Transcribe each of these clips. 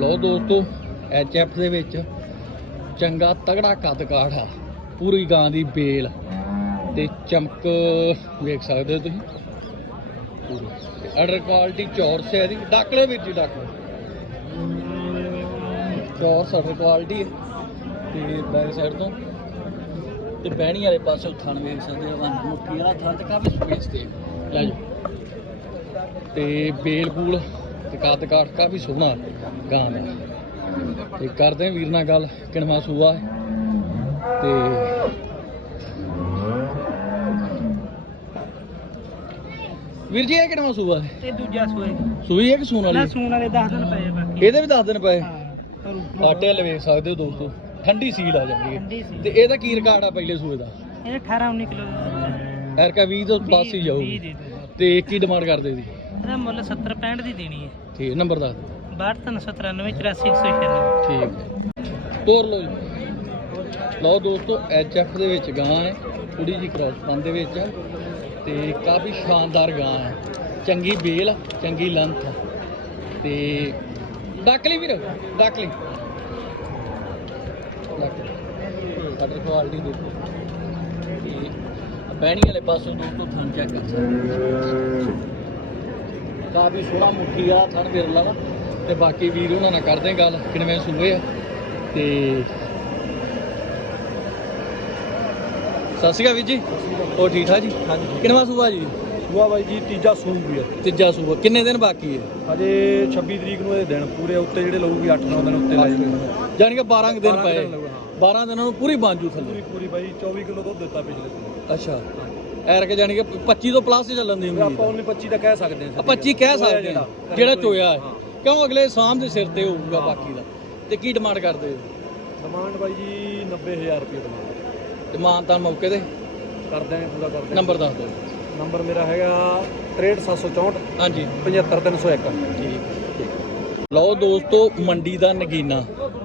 ਲਓ ਦੋਸਤੋ ਐਚਐਫ ਦੇ ਵਿੱਚ ਚੰਗਾ ਤਗੜਾ ਕੱਦ ਕਾਠ ਆ। ਪੂਰੀ ਗਾਂ ਦੀ ਬੇਲ ਤੇ ਚਮਕ ਵੇਖ ਸਕਦੇ ਹੋ ਤੁਸੀਂ। ਪੂਰੀ। ਆਰਡਰ ਕੁਆਲਿਟੀ ਚੌਰਸ ਹੈ ਇਹਦੀ। ਡਾਕਲੇ ਵੀਰ ਜੀ ਡਾਕਲੇ ਚੌਰਸ ਆਰਡਰ ਕੁਆਲਿਟੀ ਹੈ। ਤੇ ਬੈਕ ਸਾਈਡ ਤੋਂ। ਤੇ ਬਹਿਣੀ ਵਾਲੇ ਪਾਸੇ ਥਣ ਵੇਖ ਸਕਦੇ ਹੋ ਵੰਨ ਮੁੱਠੀ ਵਾਲਾ ਥਣ ਤੇ ਕਾਫੀ ਸਪੇਸ ਤੇ। ਲੈ ਜਾਓ। ਤੇ ਬੇਲ ਬੂਲ ਤੇ ਕੱਦ ਕਾਠ ਕਾਫੀ ਸੋਹਣਾ ਗਾਂ ਦਾ ਤੇ ਕਰਦੇ ਵੀਰ ਨਾਲ ਗੱਲ ਕਿਣਵਾ ਸੂਆ ਤੇ ਵੀਰ ਜੀ ਇਹ ਕਿਣਵਾ ਸੂਆ ਹੈ? ਇਹ ਦੂਜਾ ਸੂਏ ਸੂਈ ਹੈ ਕਿ ਸੂਣ ਵਾਲੀ ਨਾ? ਸੂਣ ਵਾਲੇ 10 ਦਿਨ ਪਏ ਆ ਬਾਕੀ। ਇਹਦੇ ਵੀ 10 ਦਿਨ ਪਏ? ਹਾਂ ਆਟੇ ਲਵੇ ਸਕਦੇ ਹੋ ਦੋਸਤੋ। ਠੰਡੀ ਸੀਲ ਆ ਜਾਂਦੀ ਹੈ। ਠੰਡੀ ਸੀ ਤੇ ਇਹਦਾ ਕੀ ਰਿਕਾਰਡ ਆ ਪਹਿਲੇ ਸੂਏ ਦਾ? ਇਹ 18 19 ਕਿਲੋ ਐਰਕਾ 20 ਤੋਂ ਪਲੱਸ ਹੀ ਜਾਊਗੀ। ਤੇ ਕੀ ਡਿਮਾਂਡ ਕਰਦੇ ਦੀ ਇਹਦਾ ਮੁੱਲ 70 65 ਦੀ ਦੇਣੀ ਹੈ। ਠੀਕ ਨੰਬਰ ਦੱਸ ਦਿਓ। 62 397 84 196 ਠੀਕ ਹੈ। ਤੋਰ ਲਓ ਜੀ। ਲਓ ਦੋਸਤੋ ਐਚਐਫ ਦੇ ਵਿੱਚ ਗਾਂ ਹੈ ਥੋੜੀ ਜੀ ਕ੍ਰਾਸ ਪਨ ਦੇ ਵਿੱਚ ਤੇ ਕਾਫੀ ਸ਼ਾਨਦਾਰ ਗਾਂ ਹੈ। ਚੰਗੀ ਬੇਲ ਆ, ਚੰਗੀ ਲੰਥ ਆ। ਤੇ ਡੱਕ ਲਈ ਵੀਰ ਡੱਕ ਲਈ। ਡੱਕ ਲਈ। ਸਾਡਾ ਕੁਆਲਿਟੀ ਦੇਖੋ। ਤੇ ਬਹਿਣੀ ਵਾਲੇ ਪਾਸੋਂ ਦੋਸਤੋ ਥਣ ਚੈੱਕ ਕਰ ਸਕਦੇ ਹੋ। ਕਾਫੀ ਸੋਹਣਾ ਮੁੱਠੀ ਆ ਥਣ ਵਿਰਲਾ ਵਾ। ਤੇ ਬਾਕੀ ਵੀਰ ਉਹਨਾਂ ਨਾਲ ਕਰਦੇ ਗੱਲ ਕਿਨਵੇਂ ਸੂਏ ਆ। ਤੇ ਸਤਿ ਸ਼੍ਰੀ ਅਕਾਲ ਵੀਰ ਜੀ। ਹੋਰ ਠੀਕ ਠਾਕ ਜੀ? ਹਾਂਜੀ। ਕਿਨਵਾ ਸੂਆ ਜੀ? ਸੂਆ ਬਾਈ ਜੀ ਤੀਜਾ ਵੀ ਹੈ ਤੀਜਾ ਸੂਆ। ਕਿੰਨੇ ਦਿਨ ਬਾਕੀ ਹੈ ਅਜੇ 26 ਤਰੀਕ ਨੂੰ ਇਹ ਦਿਨ ਪੂਰੇ ਉੱਤੇ ਜਿਹੜੇ ਲਊਗੀ 8-9 ਦਿਨ ਉੱਤੇ ਹੋਏ ਜਾਣੀ ਕਿ 12 ਕੁ ਦਿਨ 12 ਪਏ। ਦਿਨ ਲਊਗਾ, 12 ਦਿਨਾਂ ਨੂੰ ਪੂਰੀ ਬਾਂਜੂ ਥੱਲੇ। ਪੂਰੀ ਪੂਰੀ ਬਾਈ 24 ਕਿਲੋ ਦੁੱਧ ਦਿੱਤਾ ਪਿਛਲੇ ਅੱਛਾ। ਐਰ ਕੇ ਜਾਣੀ ਕਿ 25 ਤੋਂ ਪਲੱਸ ਚੱਲਣ ਦੀ ਆਪਾਂ ਉਮੀਦ ਉਹਨੇ 25 ਦਾ ਕਹਿ ਸਕਦੇ ਹਾਂ ਆ 25 ਕਹਿ ਸਕਦੇ ਆ ਜਿਹੜਾ ਚੋਇਆ ਹੈ। ਕਿਉਂ ਅਗਲੇ ਸਾਹਮ ਦੇ ਸਿਰ ਤੇ ਹੋਊਗਾ ਬਾਕੀ ਦਾ? ਤੇ ਕੀ ਡਿਮਾਂਡ ਕਰਦੇ ਹੋ? ਡਿਮਾਂਡ ਬਾਈ ਜੀ 90000 ਰੁਪਏ ਡਿਮਾਂਡ ਤੇ ਮਾਨਤਾਨ ਮੌਕੇ ਤੇ? ਕਰਦੇ ਆਂ ਪੂਰਾ ਕਰਦੇ ਨੰਬਰ ਦੱਸ ਦਿਓ। ਨੰਬਰ ਮੇਰਾ ਹੈਗਾ 63764 ਹਾਂਜੀ। 75301 ਠੀਕ। ਲਓ ਦੋਸਤੋ ਮੰਡੀ ਦਾ ਨਗੀਨਾ।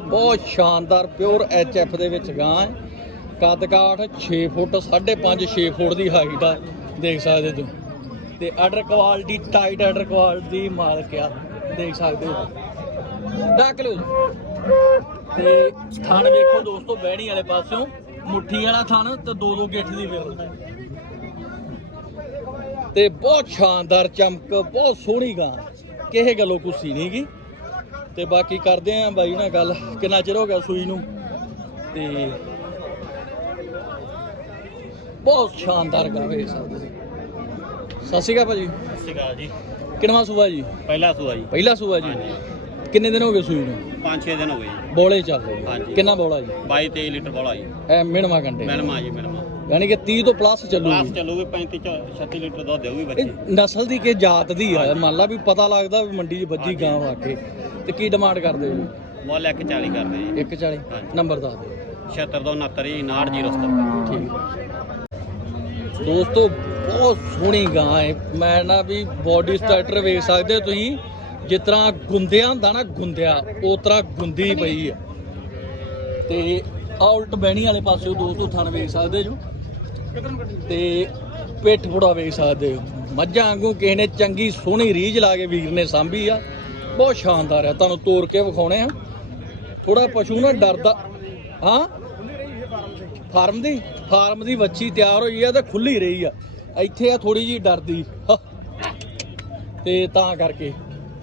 ਬਹੁਤ ਸ਼ਾਨਦਾਰ ਪਿਓਰ ਐਚਐਫ ਦੇ ਵਿੱਚ ਗਾਂ ਹੈ। ਕੱਦ ਕਾਠ 6 ਫੁੱਟ 5.5 6 ਫੁੱਟ ਦੀ ਹਾਈਟ ਆ, ਦੇਖ ਸਕਦੇ ਤੁਸੀਂ। ਤੇ order quality tight order quality ਮਾਲਕ ਆ, ਦੇਖ ਸਕਦੇ ਹੋ। ਡੱਕ ਲਿਓ। ਤੇ ਥਣ ਵੇਖੋ ਦੋਸਤੋ, ਬਹਿਣੀ ਵਾਲੇ ਪਾਸਿਓਂ। ਮੁੱਠੀ ਵਾਲਾ ਥਣ ਤੇ ਦੋ ਦੋ ਗਿੱਠ ਦੀ ਵਿਰਲ ਤੇ ਬਹੁਤ ਸ਼ਾਨਦਾਰ ਚਮਕ, ਬਹੁਤ ਸੋਹਣੀ ਗਾਂ। ਕਿਸੇ ਗੱਲੋਂ ਕੁਸੀ ਨਹੀਂ ਗੀ। ਤੇ ਬਾਕੀ ਕਰਦੇ ਆਂ ਬਾਈ ਨਾਲ ਗੱਲ। ਕਿੰਨਾ ਚਿਰ ਹੋ ਗਿਆ ਸੂਈ ਨੂੰ? ਤੇ ਬਹੁਤ ਸ਼ਾਨਦਾਰ ਗਾਂ ਵੇਖ ਸਕਦੇ ਸੀ ਸਤਿ ਸ਼੍ਰੀ ਅਕਾਲ ਭਾਜੀ। ਸਤਿ ਸ਼੍ਰੀ ਅਕਾਲ ਜੀ। ਕਿੰਨਵਾਂ ਸੂਆ ਜੀ? ਪਹਿਲਾ ਸੂਆ ਜੀ। ਪਹਿਲਾ ਸੂਆ ਜੀ। ਕਿੰਨੇ ਦਿਨ ਹੋ ਗਏ ਸੂਈ ਨੂੰ? 5-6 ਦਿਨ ਹੋ ਗਏ ਜੀ। ਬੋਲੇ ਚੱਲ ਰਹੇ ਹਾਂਜੀ। ਕਿੰਨਾ ਬੋਲਾ ਜੀ? 22-23 ਲੀਟਰ ਵਾਲਾ ਜੀ। ਐ ਮਿਣਵਾ ਘੰਟੇ। ਮਿਲਮਾ ਜੀ ਮਿਲਮਾ ਯਾਨੀ ਕਿ 30 ਤੋਂ ਪਲੱਸ ਚੱਲੂਗੀ। ਚੱਲੂਗੀ 35-36 ਲੀਟਰ ਦੁੱਧ ਦੇਊਗੀ ਬੱਚੇ। ਨਸਲ ਦੀ ਕਿ ਜਾਤ ਦੀ ਆ। ਮੰਨ ਲਾ ਵੀ ਪਤਾ ਲੱਗਦਾ ਵੀ ਮੰਡੀ 'ਚ ਵੱਜੀ ਗਾਂ ਵਾ ਕੇ। ਤੇ ਕੀ ਡਿਮਾਂਡ ਕਰਦੇ ਹੋ? ਮੁੱਲ 140 ਕਰਦੇ ਜੀ। 140 ਹਾਂਜੀ। ਨੰਬਰ ਦੱਸ ਦਿਓ। 7669 ਜੀ 6907 ਠੀਕ। ਦੋਸਤੋ, ਬਹੁਤ ਸੋਹਣੀ ਗਾਂ ਹੈ। ਮੈਂ ਨਾ ਵੀ ਬਾਡੀ ਸਟਰਕਚਰ ਵੇਖ ਸਕਦੇ ਹੋ ਤੁਸੀਂ। ਜਿਸ ਤਰ੍ਹਾਂ ਗੁੰਦਿਆ ਹੁੰਦਾ ਨਾ, ਗੁੰਦਿਆ ਉਸ ਤਰ੍ਹਾਂ ਗੁੰਦੀ ਪਈ ਹੈ। ਤੇ ਆਹ ਉਲਟ ਬਹਿਣੀ ਵਾਲੇ ਪਾਸੇ ਦੋਸਤੋ ਥਣ ਵੇਖ ਸਕਦੇ ਜੋ ਤੇ ਪਿੱਠ ਫੁੜਾ ਵੇਖ ਸਕਦੇ ਹੋ। ਮੱਝਾਂ ਵਾਂਗੂ ਕਿਸੇ ਨੇ ਚੰਗੀ ਸੋਹਣੀ ਰੀਝ ਲਾ ਕੇ ਵੀਰ ਨੇ ਸਾਂਭੀ ਆ। ਬਹੁਤ ਸ਼ਾਨਦਾਰ ਆ। ਤੁਹਾਨੂੰ ਤੋੜ ਕੇ ਵਿਖਾਉਣੇ ਆ। ਥੋੜਾ ਪਸ਼ੂ ਨਾ ਡਰਦਾ। ਹਾਂ? ਫਾਰਮ ਦੀ? ਫਾਰਮ ਦੀ ਵੱਛੀ ਤਿਆਰ ਹੋਈ ਆ ਤੇ ਖੁੱਲੀ ਰਹੀ ਆ। ਇੱਥੇ ਆ ਥੋੜੀ ਜੀ ਡਰਦੀ ਤੇ ਤਾਂ ਕਰਕੇ।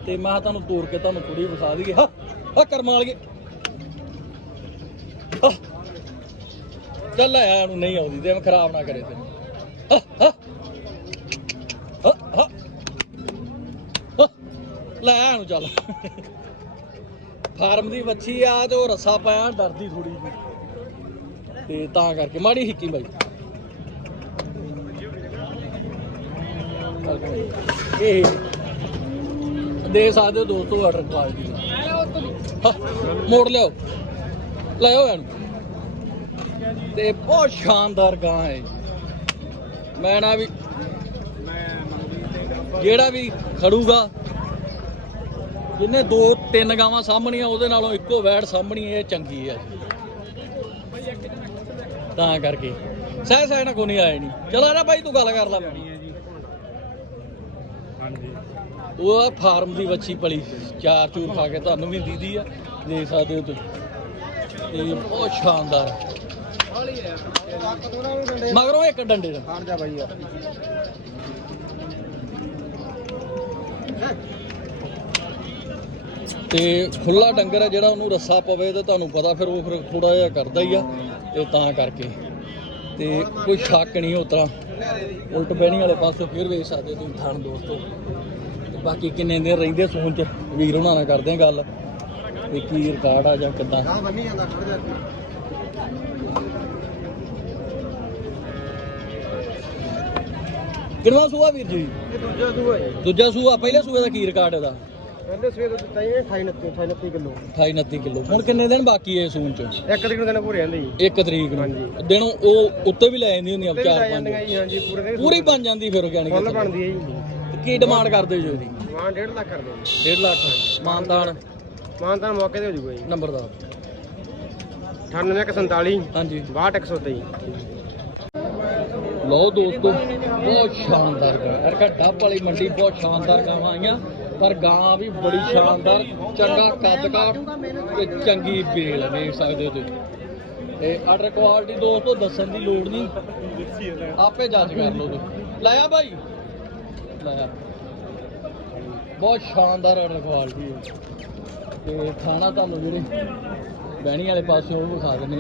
ਤੇ ਮੈਂ ਕਿਹਾ ਤੁਹਾਨੂੰ ਤੋੜ ਕੇ ਤੁਹਾਨੂੰ ਥੋੜੀ ਵਿਖਾ ਦਈਏ। ਹਾ। ਹਾ, ਕਰਮ ਵਾਲੀਏ। ਚੱਲ ਆ ਇਹਨੂੰ ਨਹੀਂ ਆਉਂਦੀ ਤੇ ਮੈਂ ਖਰਾਬ ਨਾ ਕਰੇ ਤੈਨੂੰ। ਲੈ ਆ ਇਹਨੂੰ ਚੱਲ। ਫਾਰਮ ਦੀ ਵੱਛੀ ਆ ਤੇ ਉਹ ਰੱਸਾ ਪਾਇਆ, ਡਰਦੀ ਥੋੜੀ ਜੀ ਤੇ ਤਾਂ ਕਰਕੇ, ਮਾੜੀ ਹਿੱਕੀ ਬਾਈ। ਇਹ ਦੇ ਸਕਦੇ ਹੋ ਦੋਸਤੋ ਆਰਡਰ ਕੁਆਲਿਟੀ ਦਾ। ਮੋੜ ਲਿਓ ਲੈ ਇਹਨੂੰ। ਤੇ ਬਹੁਤ ਸ਼ਾਨਦਾਰ ਗਾਂ ਹੈ ਮੈਂ ਨਾ ਵੀ, ਜਿਹੜਾ ਵੀ ਖੜੂਗਾ, ਜਿਹਨੇ ਦੋ ਤਿੰਨ ਗਾਵਾਂ ਸਾਹਮਣੀਆਂ ਉਹਦੇ ਨਾਲੋਂ ਇੱਕੋ ਵੈੜ ਸਾਹਮਣੀ ਇਹ ਚੰਗੀ ਹੈ। ਤਾਂ ਕਰਕੇ। ਸਹਿ ਸਹਿ ਨਾ ਕੋਈ ਨਹੀਂ ਆਏ ਨਹੀਂ ਚਲ ਆ ਜਾ ਬਾਈ ਤੂੰ ਗੱਲ ਕਰ ਲੈ। ਹਾਂਜੀ। ਉਹ ਆ ਫਾਰਮ ਦੀ ਵੱਛੀ ਪਲੀ ਚਾਰ ਚੂਰ ਖਾ ਕੇ ਤੁਹਾਨੂੰ ਵੀ ਦੀਦੀ ਆ ਦੇਖ ਸਕਦੇ ਹੋ ਤੁਸੀਂ। ਤੇ ਬਹੁਤ ਸ਼ਾਨਦਾਰ। ਮਗਰੋਂ ਇੱਕ ਡੰਡੇ ਦਾ। ਹਟ ਜਾ ਬਾਈ ਤੇ ਖੁੱਲਾ ਡੰਗਰ ਆ ਜਿਹੜਾ ਉਹਨੂੰ ਰੱਸਾ ਪਵੇ ਤੇ ਤੁਹਾਨੂੰ ਪਤਾ ਫਿਰ ਉਹ ਫਿਰ ਥੋੜਾ ਜਿਹਾ ਕਰਦਾ ਹੀ ਆ। ਤੇ ਤਾਂ ਕਰਕੇ। ਤੇ ਕੋਈ ਸ਼ੱਕ ਨਹੀਂ ਉਤਰਾ ਉਲਟ ਬਹਿਣੀ ਵਾਲੇ ਪਾਸੋਂ ਫਿਰ ਵੇਖ ਸਕਦੇ ਤੁਸੀਂ ਥਣ ਦੋਸਤੋ। ਤੇ ਬਾਕੀ ਕਿੰਨੇ ਦਿਨ ਰਹਿੰਦੇ ਸੂਨ ਚ ਵੀਰ ਉਹਨਾਂ ਨਾਲ ਕਰਦੇ ਆ ਗੱਲ। ਵੀ ਕੀ ਰਿਕਾਰਡ ਆ ਜਾਂ ਕਿੱਦਾਂ। ਕਿੰਨਵਾ ਸੂਆ ਵੀਰ ਜੀ? ਇਹ ਦੂਜਾ ਸੂਆ ਦੂਜਾ ਸੂਆ ਪਹਿਲੇ ਸੂਏ ਦਾ ਕੀ ਰਿਕਾਰਡ ਇਹਦਾ? ਪਹਿਲੇ ਸਵੇਰ ਦਿੱਤਾ ਇਹ 28 29 ਕਿਲੋ। 28 29 ਕਿਲੋ। ਹੁਣ ਕਿੰਨੇ ਦਿਨ ਬਾਕੀ ਹੈ ਸੂਨ ਚ? ਇੱਕ ਦਿਨ ਕਹਿੰਦਾ ਪੂਰੇ ਆਂਦੇ ਜੀ। 1 ਤਰੀਕ ਨੂੰ। ਹਾਂਜੀ। ਦਿਨੋਂ ਉਹ ਉੱਤੇ ਵੀ ਲੈ ਜਾਂਦੀ ਹੁੰਦੀ ਆ ਚਾਰ ਪੰਜ। ਹਾਂਜੀ ਪੂਰੇ ਪੂਰੀ ਬਣ ਜਾਂਦੀ। ਫਿਰ organic ਫੁੱਲ ਚਲੋ। ਬਣਦੀ ਹੈ ਜੀ। ਕੀ ਡਿਮਾਂਡ ਕਰਦੇ ਜੋ ਇਹਦੀ ਮਾਂ 1.5 ਲੱਖ ਕਰਦੇ ਜੀ। 1.5 ਲੱਖ ਮਾਨਦਾਨ? ਮਾਂ ਤਾਂ ਮੌਕੇ ਤੇ ਹੋ ਜੂਗਾ ਜੀ। ਨੰਬਰ ਦਾ 9847 ਹਾਂਜੀ। 6123 ਲਓ ਦੋਸਤੋ ਬਹੁਤ ਸ਼ਾਨਦਾਰ ਗਾਂ। ਅਰਕਾ ਡੱਬ ਵਾਲੀ ਮੰਡੀ ਬਹੁਤ ਸ਼ਾਨਦਾਰ ਗਾਵਾਂ ਆਈਆਂ। ਪਰ ਗਾਂ ਵੀ ਬੜੀ ਸ਼ਾਨਦਾਰ, ਚੰਗਾ ਕੱਦ ਕਾਠ ਤੇ ਚੰਗੀ ਬੇਲ ਵੇਖ ਸਕਦੇ ਹੋ ਤੁਸੀਂ। ਤੇ ਆਰਡਰ ਕੁਆਲਿਟੀ ਦੋਸਤੋ, ਦੱਸਣ ਦੀ ਲੋੜ ਨਹੀਂ। ਆਪੇ ਜੱਜ ਕਰ ਲਓ ਤੁਸੀਂ। ਲਾਇਆ ਭਾਈ ਲਾਇਆ। ਬਹੁਤ ਸ਼ਾਨਦਾਰ ਆਰਡਰ ਕੁਆਲਿਟੀ ਹੈ ਤੇ ਖਾਣਾ ਤੁਹਾਨੂੰ ਜਿਹੜੇ ਬਹਿਣੀ ਵਾਲੇ ਪਾਸਿਓਂ ਉਹ ਵਿਖਾ ਦਿੰਦੇ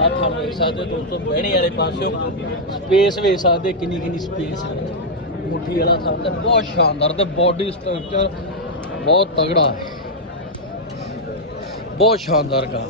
ਆ ਤੁਹਾਨੂੰ ਵੇਖ ਸਕਦੇ ਦੋਸਤੋ, ਬਹਿਣੀ ਵਾਲੇ ਪਾਸਿਓਂ। ਸਪੇਸ ਵੇਖ ਸਕਦੇ ਕਿੰਨੀ ਕਿੰਨੀ ਸਪੇਸ ਹੈ ਮੁੱਠੀ ਵਾਲਾ ਥਾਂ ਤੇ ਬਹੁਤ ਸ਼ਾਨਦਾਰ ਤੇ ਬਾਡੀ ਸਟਰਕਚਰ ਬਹੁਤ ਤਗੜਾ ਹੈ। ਬਹੁਤ ਸ਼ਾਨਦਾਰ ਗਾ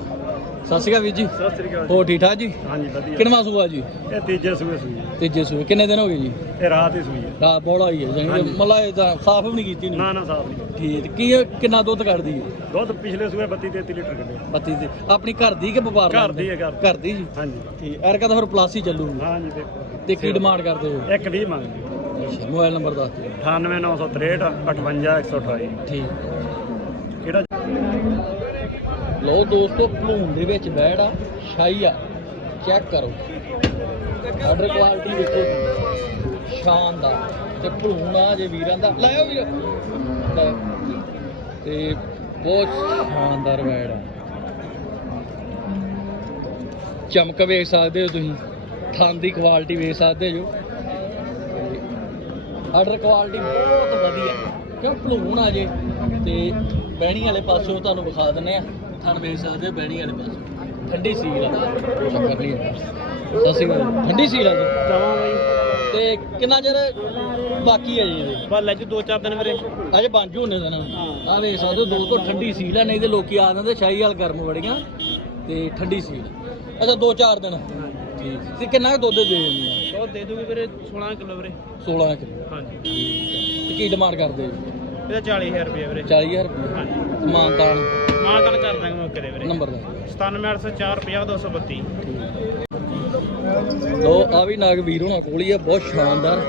ਸਤਿ ਸ਼੍ਰੀ ਅਕਾਲ ਵੀਰ ਜੀ। ਸਤਿ ਸ੍ਰੀ ਅਕਾਲ ਹੋ ਠੀਕ ਠਾਕ ਜੀ? ਹਾਂਜੀ ਵਧੀਆ। ਕਿੰਨਵਾਂ ਸੂਆ ਜੀ? ਇਹ ਤੀਜੇ ਸੂਏ ਸੂਈ ਤੀਜੇ ਸੂਏ। ਕਿੰਨੇ ਦਿਨ ਹੋ ਗਏ ਜੀ? ਇਹ ਰਾਤ ਹੀ ਸੂਈ ਹੈ। ਰਾਤ ਬੋਲਾ ਹੀ ਹੈ ਜਾਨੀ ਹਾਂਜੀ। ਮਤਲਬ ਇਹ ਤਾਂ ਸਾਫ਼ ਵੀ ਨਹੀਂ ਕੀਤੀ ਨਾ ਨਾ ਸਾਫ਼ ਨਹੀਂ ਠੀਕ ਕੀ ਇਹ ਕਿੰਨਾ ਦੁੱਧ ਕੱਢਦੀ ਹੈ? ਦੁੱਧ ਪਿਛਲੇ ਸੂਏ 32 33 ਲੀਟਰ ਕੱਢੇ ਪਤੀ ਦੀ ਆਪਣੀ ਘਰ ਦੀ ਕਿ ਵਪਾਰ ਘਰ? ਦੀ ਹੈ, ਘਰ ਦੀ। ਘਰ ਦੀ ਜੀ। ਹਾਂਜੀ। ਠੀਕ ਐਰਕਾ ਤਾਂ ਫਿਰ ਪਲਾਸ ਚੱਲੂਗੀ। ਹਾਂਜੀ ਦੇਖੋ। ਤੇ ਕੀ ਡਿਮਾਂਡ ਕਰਦੇ ਹੋ? ਇੱਕ 20 ਮੰਗਦੇ। ਮੋਬਾਈਲ ਨੰਬਰ ਦੱਸ ਦਿਓ। 98963 58128 ਠੀਕ। ਕਿਹੜਾ ਲੋ ਦੋਸਤੋ ਭਲੂਣ ਦੇ ਵਿੱਚ ਬੈੜ ਆ ਸ਼ਾਹੀ ਆ। ਚੈੱਕ ਕਰੋ। ਆਰਡਰ ਕੁਆਲਿਟੀ ਵੇਖੋ। ਸ਼ਾਨਦਾਰ। ਤੇ ਭਲੂਣ ਆ ਜੇ ਵੀਰਾਂ ਦਾ। ਲਾਇਓ ਵੀਰ। ਤੇ ਬਹੁਤ ਸ਼ਾਨਦਾਰ ਬੈੜ ਆ। ਚਮਕ ਵੇਖ ਸਕਦੇ ਹੋ ਤੁਸੀਂ। ਥਣ ਦੀ ਕੁਆਲਿਟੀ ਵੇਖ ਸਕਦੇ ਜੋ ਆਰਡਰ ਕੁਆਲਿਟੀ ਬਹੁਤ ਵਧੀਆ ਕਿਉਂ ਭਲੂਣ ਆ ਜੇ? ਤੇ ਬਹਿਣੀ ਵਾਲੇ ਪਾਸਿਓਂ ਤੁਹਾਨੂੰ ਵਿਖਾ ਦਿੰਨੇ ਆ ਥਣ ਵੇਖ ਸਕਦੇ ਹੋ ਬਹਿਣੀ ਵਾਲੇ ਪਾਸੇ। ਠੰਡੀ ਸੀਲ ਆ। ਚੱਕਰ ਨਹੀਂ ਹੈ ਸਤਿ ਸ਼੍ਰੀ ਅਕਾਲ। ਠੰਡੀ ਸੀਲ ਆ ਜੀ। ਚਾਵਾਂ ਬਈ। ਤੇ ਕਿੰਨਾ ਚਿਰ ਬਾਕੀ ਹੈ ਜੀ ਇਹਦੇ? ਬਸ ਲੈ ਜੀ 2-4 ਦਿਨ ਵੀਰੇ। ਅਜੇ ਪੰਜ ਹੋਣੇ ਦਿਨ। ਆ ਵੇਖ ਸਕਦੇ ਹੋ ਦੋ ਤੋਂ ਠੰਡੀ ਸੀਲ ਆ। ਨਹੀਂ ਤੇ ਲੋਕੀ ਆ ਦਿੰਦੇ ਸ਼ਾਹੀ ਵਾਲ ਗਰਮ ਬੜੀਆਂ ਤੇ ਠੰਡੀ ਸੀਲ। ਅੱਛਾ ਦੋ ਚਾਰ ਦਿਨ। ਠੀਕ ਤੇ ਕਿੰਨਾ ਕੁ ਦੁੱਧ ਦੇ ਦਿੰਦੀ ਆ? ਉਹ ਦੇ ਦੂਗੀ ਵੀਰੇ 16 ਕਿਲੋ ਵੀਰੇ। 16 ਕਿਲੋ। ਹਾਂਜੀ। ਤੇ ਕੀ ਡਿਮਾਂਡ ਕਰਦੇ ਹੋ ਇਹਦਾ 40000 ਰੁਪਏ ਵੀਰੇ। 40000 ਰੁਪਏ ਹਾਂਜੀ। ਮਾਨਤਾਨ? ਮਾਂ ਤਾਂ ਕਰ ਦਾਂਗੇ ਮੌਕੇ ਤੇ ਵੀਰੇ। ਨੰਬਰ ਦਾ 97804 ਲੋ ਆ ਵੀ ਨਾਗ ਵੀਰ ਹੋਣਾ ਕੋਲ ਹੀ ਆ ਬਹੁਤ ਸ਼ਾਨਦਾਰ।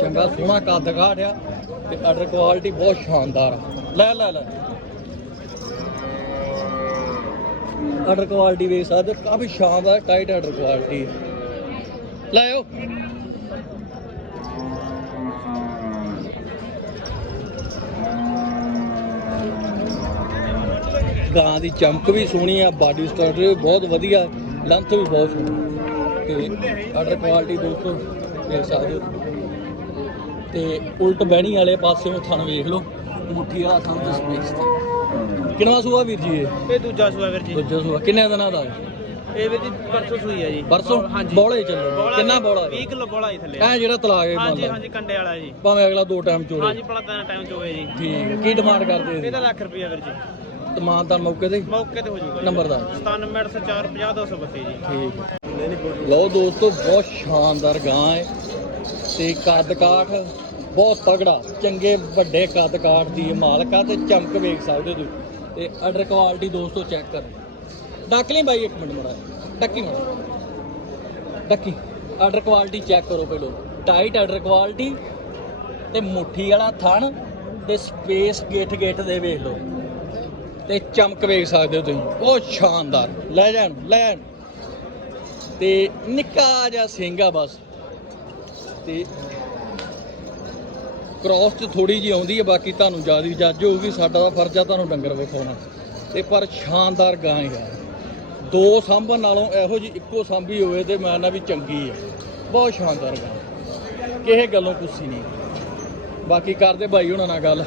ਚੰਗਾ ਸੋਹਣਾ ਕੱਦ ਕਾਠ ਆ ਤੇ ਆਰਡਰ ਕੁਆਲਿਟੀ ਬਹੁਤ ਸ਼ਾਨਦਾਰ ਆ। ਲੈ ਲੈ ਲੈ। ਆਰਡਰ ਕੁਆਲਿਟੀ ਵੇਖ ਸਕਦੇ ਕਾਫੀ ਸ਼ਾਨਦਾਰ ਟਾਈਟ ਆਰਡਰ ਕੁਆਲਿਟੀ ਹੈ ਗਾਂ ਦੀ ਚਮਕ ਵੀ ਸੋਹਣੀ ਆ ਬਾਡੀ ਸਟਰਕਚਰ ਵੀ ਬਹੁਤ ਵਧੀਆ ਲੈਂਥ ਵੀ ਬਹੁਤ ਸੋਹਣੀ ਤੇ ਆਰਡਰ ਕੁਆਲਿਟੀ ਦੋਸਤੋ ਦੇਖ ਸਕਦੇ ਹੋ। ਤੇ ਉਲਟ ਬਹਿਣੀ ਵਾਲੇ ਪਾਸਿਓਂ ਥਣ ਵੇਖ ਲਓ ਮੁੱਠੀ ਵਾਲਾ ਥਣ ਤੇ ਸਪੇਸ ਤੇ। ਕਿੰਨਾ ਸੂਆ ਵੀਰ ਜੀ ਇਹ? ਇਹ ਦੂਜਾ ਸੂਆ ਵੀਰ ਜੀ। ਦੂਜਾ ਸੂਆ ਕਿੰਨੇ ਦਿਨਾਂ ਦਾ ਇਹ ਵੀਰ ਜੀ ਪਰਸੋਂ ਸੂਈ ਆ ਜੀ। ਪਰਸੋਂ? ਬੋਲੇ ਚੱਲੋ। ਕਿੰਨਾ ਬੋਲਾ? 20 ਕਿਲੋ ਬੋਲਾ ਹੀ ਥੱਲੇ। ਐ ਜਿਹੜਾ ਤਲਾ ਕੇ ਹਾਂਜੀ ਹਾਂਜੀ ਕੰਡੇ ਵਾਲਾ ਜੀ। ਭਾਵੇਂ ਅਗਲਾ ਦੋ ਟਾਈਮ ਚੋੜੇ ਹਾਂਜੀ ਭਲਾ ਤਾਂ ਟਾਈਮ ਚ ਹੋਏ ਜੀ। ਠੀਕ ਕੀ ਡਿਮਾਂਡ ਕਰਦੇ ਇਹਦਾ ਲੱਖ ਰੁਪਏ ਵੀਰ ਜੀ। ਤਮਾਨ ਮੌਕੇ ਤੇ ਮੌਕੇ ਤੇ ਹੋ ਜਾਊਗਾ ਜੀ। ਨੰਬਰ ਦਾ 9784 ਜੀ। ਠੀਕ ਹੈ। ਲਓ ਦੋਸਤੋ ਬਹੁਤ ਸ਼ਾਨਦਾਰ ਗਾਂ ਹੈ ਤੇ ਕੱਦ ਕਾਠ ਬਹੁਤ ਤਗੜਾ ਚੰਗੇ ਵੱਡੇ ਕੱਦ ਕਾਠ ਦੀ ਇਹ ਮਾਲਕ ਆ ਤੇ ਚਮਕ ਵੇਖ ਸਕਦੇ ਤੁਸੀਂ। ਤੇ ਆਰਡਰ ਕੁਆਲਿਟੀ ਦੋਸਤੋ ਚੈੱਕ ਕਰ। ਡੱਕ ਲਈ ਬਾਈ ਇੱਕ ਮਿੰਟ ਮੜਾ ਡੱਕੀ ਮੜਾ ਡੱਕੀ। ਆਰਡਰ ਕੁਆਲਿਟੀ ਚੈੱਕ ਕਰੋ ਪਹਿਲੋ। ਟਾਈਟ ਆਰਡਰ ਕੁਆਲਿਟੀ ਤੇ ਮੁੱਠੀ ਵਾਲਾ ਥਣ ਤੇ ਸਪੇਸ ਗਿੱਠ ਗਿੱਠ ਦੇ ਵੇਖ ਲਓ। ਤੇ ਚਮਕ ਵੇਖ ਸਕਦੇ ਹੋ ਤੁਸੀਂ। ਬਹੁਤ ਸ਼ਾਨਦਾਰ। ਲੈ ਜਾਣ ਲੈ ਜਾਣ। ਤੇ ਨਿੱਕਾ ਜਿਹਾ ਸਿੰਘ ਆ ਬਸ। ਤੇ ਕ੍ਰਾਸ 'ਚ ਥੋੜੀ ਜੀ ਆਉਂਦੀ ਹੈ ਬਾਕੀ ਤੁਹਾਨੂੰ ਜ਼ਿਆਦਾ ਜੱਜ ਹੋਊਗੀ, ਸਾਡਾ ਤਾਂ ਫਰਜ਼ ਆ ਤੁਹਾਨੂੰ ਡੰਗਰ ਵਿਖਾਉਣਾ। ਤੇ ਪਰ ਸ਼ਾਨਦਾਰ ਗਾਂ ਹੈ ਦੋ ਸਾਂਭਣ ਨਾਲੋਂ ਇਹੋ ਜੀ ਇੱਕੋ ਸਾਂਭੀ ਹੋਵੇ ਤੇ ਮੈਂ ਨਾ ਵੀ ਚੰਗੀ ਹੈ ਬਹੁਤ ਸ਼ਾਨਦਾਰ ਗਾਂ। ਕਿਸੇ ਗੱਲੋਂ ਕੁੱਸੀ ਨਹੀਂ। ਬਾਕੀ ਕਰਦੇ ਬਾਈ ਹੁਣਾਂ ਨਾਲ ਗੱਲ।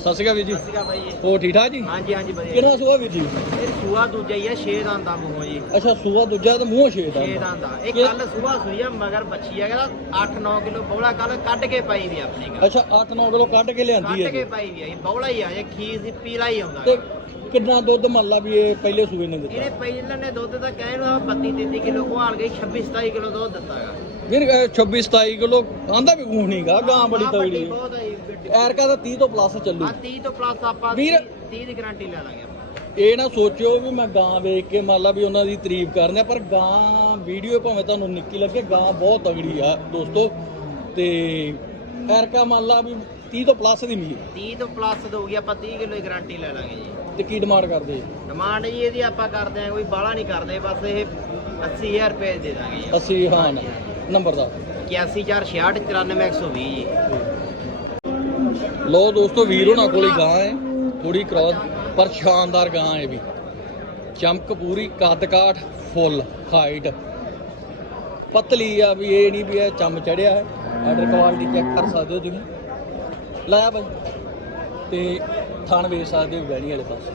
ਸਤਿ ਸ਼੍ਰੀ ਅਕਾਲ ਵੀਰ ਜੀ। ਸੀਗਾ ਬਾਈ ਜੀ। ਹੋ ਠੀਕ ਠਾਕ ਜੀ? ਹਾਂਜੀ ਹਾਂਜੀ ਵਧੀਆ। ਕਿਹੜਾ ਸੂਆ ਵੀਰ ਜੀ? ਇਹ ਸੂਆ ਦੂਜਾ ਹੀ ਆ 6 ਦੰਦ ਦਾ ਮੂੰਹ ਜੀ। ਅੱਛਾ ਸੂਆ ਦੂਜਾ ਤੇ ਮੂੰਹ 6 ਆ। ਦੰਦ ਦਾ ਇਹ ਕਿ- ਕੱਲ ਸੂਆ ਸੂਈ ਆ ਮਗਰ ਬੱਚੀ ਆ ਕਹਿੰਦਾ 8-9 ਕਿਲੋ ਬੋਲਾ ਕੱਲ ਕੱਢ ਕੇ ਪਾਈ ਵੀ ਆਪਣੀ ਗੱਲ। ਅੱਛਾ 8-9 ਕਿਲੋ ਕੱਢ ਕੇ ਲਿਆਂਦੀ ਕੱਢ ਹੈ ਕੇ ਜੀ। ਪਾਈ ਵੀ ਆ ਇਹ ਬੋਲਾ ਹੀ ਆ ਇਹ ਖੀਸ ਪੀਲਾ ਹੀ ਆਉਂਦਾ। ਤੇ ਕਿੰਨਾ ਦੁੱਧ ਮੰਨ ਲਾ ਵੀ ਇਹ ਪਹਿਲੇ ਸੂਏ ਨੇ ਦਿੱਤਾ? ਇਹਨੇ ਪਹਿਲਾਂ ਨੇ ਦੁੱਧ ਤਾਂ ਕਹਿਣ ਨੂੰ 32-33 ਕਿਲੋ ਕੁਹਾਲ ਗਈ 26-27 ਕਿਲੋ ਦੁੱਧ ਦਿੱਤਾਗਾ ਵੀਰ 26 27 ਕਿਲੋ ਆਂਦਾ ਵੀ ਕੂਹ ਨਹੀਂਗਾ ਗਾਂ ਬੜੀ ਤਗੜੀ ਹੈ ਬਹੁਤ ਗੱਡੀ ਐਰਕਾ ਤਾਂ 30 ਤੋਂ ਪਲੱਸ ਚੱਲੂ। ਆ 30 ਤੋਂ ਪਲੱਸ ਆਪਾਂ ਵੀਰ- 30 ਦੀ ਗਾਰੰਟੀ ਲੈ ਲਾਂਗੇ ਆਪਾਂ। ਇਹ ਨਾ ਸੋਚਿਓ ਵੀ ਮੈਂ ਗਾਂ ਵੇਖ ਕੇ ਮੰਨ ਲਾ ਵੀ ਉਹਨਾਂ ਦੀ ਤਾਰੀਫ ਕਰਨੀ ਪਰ ਗਾਂ ਵੀਡੀਓ ਭਾਵੇਂ ਤੁਹਾਨੂੰ ਨਿੱਕੀ ਲੱਗੇ ਗਾਂ ਬਹੁਤ ਤਗੜੀ ਆ ਦੋਸਤੋ। ਤੇ ਐਰਕਾ ਮੰਨ ਲਾ ਵੀ 30 ਤੋਂ ਪਲੱਸ ਦੀ ਮੀਰ 30 ਤੋਂ ਪਲੱਸ ਦੋਗੀ ਆਪਾਂ 30 ਕਿਲੋ ਦੀ ਗਾਰੰਟੀ ਲੈ ਲਾਂਗੇ ਜੀ। ਤੇ ਕੀ ਡਿਮਾਂਡ ਕਰਦੇ? ਡਿਮਾਂਡ ਜੀ ਇਹਦੀ ਆਪਾਂ ਕਰਦੇ ਆ ਕੋਈ ਬਾਹਲਾ ਨਹੀਂ ਕਰਦੇ ਬਸ ਇਹ 80000 ਰੁਪਏ ਦੇ ਦਾਂਗੇ ਜੀ। 80 ਹਾਂ ਨੰਬਰ ਦਾ 8466 94120 ਜੀ। ਲੋ ਦੋਸਤੋ, ਵੀਰ ਹੋਣਾ ਕੋਲੇ ਗਾਂ ਹੈ ਥੋੜੀ ਕ੍ਰੋਸ ਪਰ ਸ਼ਾਨਦਾਰ ਗਾਂ ਹੈ ਵੀ। ਚਮਕ ਪੂਰੀ ਕੱਦ ਕਾਠ ਫੁੱਲ ਹਾਈਟ ਪਤਲੀ ਆ ਵੀ, ਇਹ ਨਹੀਂ ਵੀ ਇਹ ਚੰਮ ਚੜਿਆ ਹੈ। ਆਰਡਰ ਕੁਆਲਿਟੀ ਚੈੱਕ ਕਰ ਸਕਦੇ ਹੋ ਤੁਸੀਂ। ਲਾਇਆ ਬਾਈ। ਤੇ ਥਣ ਵੇਚ ਸਕਦੇ ਹੋ ਗਹਿਣੀ ਵਾਲੇ ਪਾਸੇ।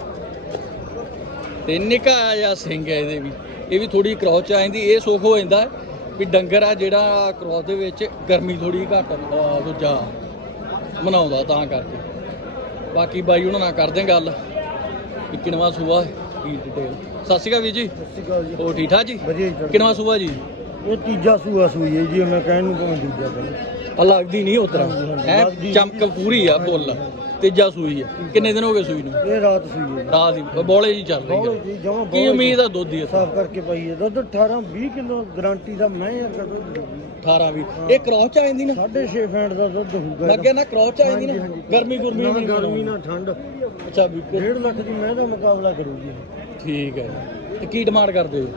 ਤੇ ਨਿੱਕਾ ਜਿਹਾ ਸਿੰਘ ਹੈ ਇਹਦੇ ਵੀ। ਇਹ ਵੀ ਥੋੜੀ ਕ੍ਰੋਸ ਚ ਆ ਜਾਂਦੀ, ਇਹ ਸੁਖ ਹੋ ਜਾਂਦਾ ਵੀ ਡੰਗਰ ਆ ਜਿਹੜਾ ਕ੍ਰੋਸ ਦੇ ਵਿੱਚ ਗਰਮੀ ਥੋੜੀ ਘੱਟ, ਅਹ ਦੂਜਾ ਮਨਾਉਂਦਾ ਤਾਂ ਕਰਕੇ। ਬਾਕੀ ਬਾਈ ਉਹਨਾਂ ਨਾਲ ਕਰਦੇ ਗੱਲ। ਵੀ ਕਿਨਵਾ ਸੂਆ ਹੈ, ਕੀ ਡਿਟੇਲ ਸਤਿ ਸ਼੍ਰੀ ਅਕਾਲ ਵੀਰ ਜੀ। ਸਤਿ ਸ਼੍ਰੀ ਅਕਾਲ ਜੀ। ਹੋ ਠੀਕ ਠਾਕ ਜੀ? ਵਧੀਆ ਜੀ ਕਿਨਵਾ ਸੂਆ ਜੀ? ਇਹ ਤੀਜਾ ਸੂਆ ਸੂਈ ਹੈ ਜੀ ਮੈਂ ਕਹਿਣ ਨੂੰ ਭਾਵੇਂ ਦੂਜਾ ਕਹਿੰਦਾ ਆ ਲੱਗਦੀ ਨਹੀਂ ਉਤਰਾ ਹਾਂਜੀ, ਹਾਂਜੀ, ਹੈ ਲੱਗਦੀ ਚਮਕ ਪੂਰੀ ਆ ਫੁੱਲ। ਤੀਜਾ ਸੂਈ ਆ ਕਿੰਨੇ ਦਿਨ ਹੋ ਗਏ ਸੂਈ ਨੂੰ? ਇਹ ਰਾਤ ਸੂਈ ਹੈ ਜੀ। ਰਾਤ ਦੀ ਬੋਲੇ ਜੀ ਚੱਲ ਰਹੀ ਹੈ। ਜੀ ਜਮਾ ਕੀ ਉਮੀਦ ਆ ਦੁੱਧ ਦੀ ਸਾਫ਼ ਕਰਕੇ ਪਾਈ ਹੈ ਦੁੱਧ 18 20 ਕਿਲੋ ਗਾਰੰਟੀ ਦਾ ਮੈਂ ਯਾਰ ਕਦੋਂ 18 ਵੀ ਇਹ ਕ੍ਰੋਸ ਚ ਆ ਜਾਂਦੀ ਨਾ? 6.5 ਫੈਂਟ ਦਾ ਦੁੱਧ ਹੋਊਗਾ ਲੱਗੇ ਨਾ ਕ੍ਰੋਸ ਚ ਆ ਜਾਂਦੀ ਨਾ। ਗਰਮੀ ਗੁਰਮੀ ਨਾ ਨਹੀਂ ਗਰਮੀ ਨਾ ਠੰਡ। ਅੱਛਾ ਵੀ ਕਿ- 1.5 ਲੱਖ ਦੀ ਮੈਂ ਦਾ ਮੁਕਾਬਲਾ ਕਰੂਗੀ। ਠੀਕ ਹੈ। ਤੇ ਕੀ ਡਿਮਾਂਡ ਕਰਦੇ ਹੋ?